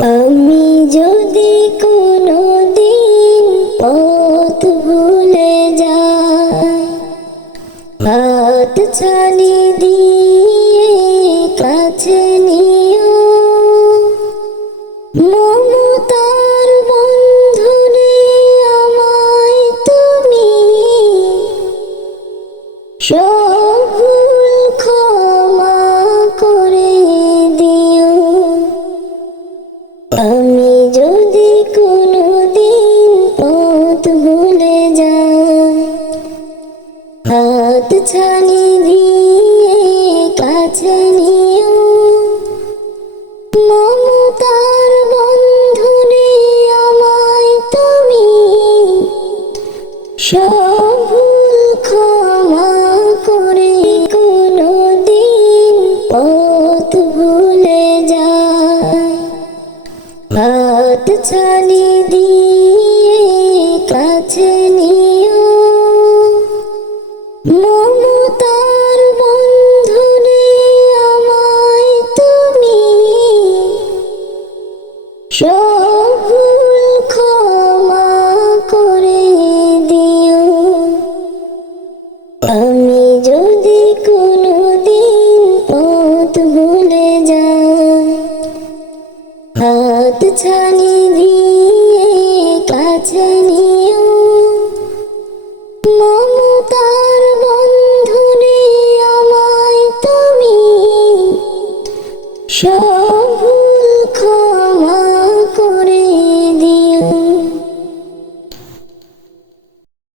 আমি যদি কোনোদিন পথ ভুলে যাই, হাত ছানি দিয়ে কাছে নিও, মমতার বন্ধনে আমায় তুমি সব ভুল ক্ষমা করে দিও। আমি যদি কোনোদিন পথ ভুলে যাই, হাত ছানি দিয়ে কাছে নিও, মমতার বন্ধনে আমায় তুমি সব ভুল ক্ষমা করে। কোনোদিন পথ ভুলে যাই, হাত ছানি দিয়ে